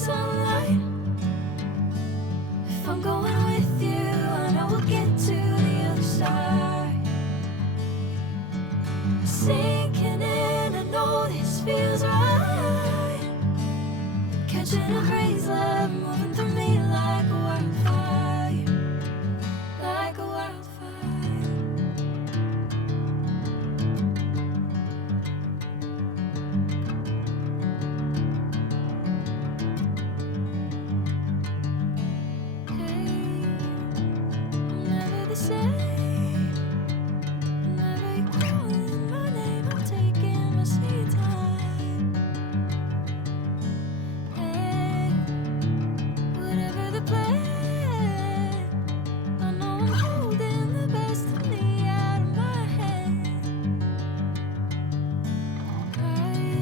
sunlight. If I'm going with you, I know we'll get to the other side. Sinking in, I know this feels right. Catching a breeze, love moving through me like a wildfire, like a wildfire. The same. Whenever you're calling my name, I'm taking my sweet time. Hey, whatever the plan, I know I'm holding the best of me out of my hand. I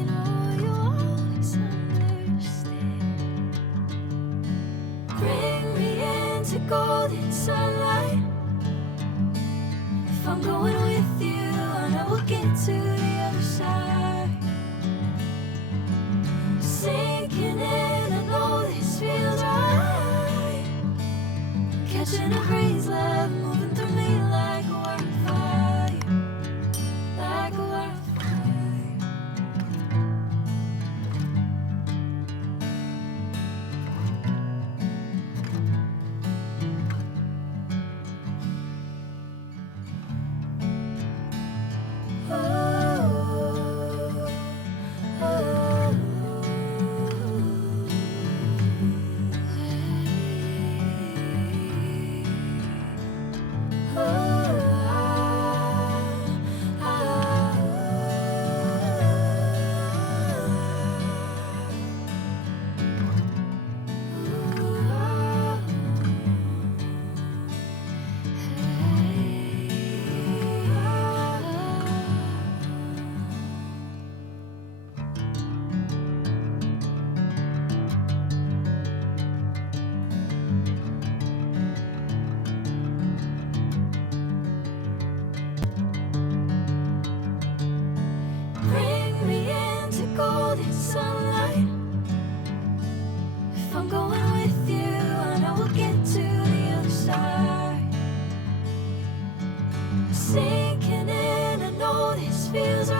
know you always understand. Bring me into golden sunlight. If I'm going with you, I know we'll get to the other side. Sinking in, I know this feels right. Catching a breeze, love moving through me like a wildfire, like a wildfire. Golden sunlight. If I'm going with you, I know we'll get to the other side. Sinking in, I know this feels right.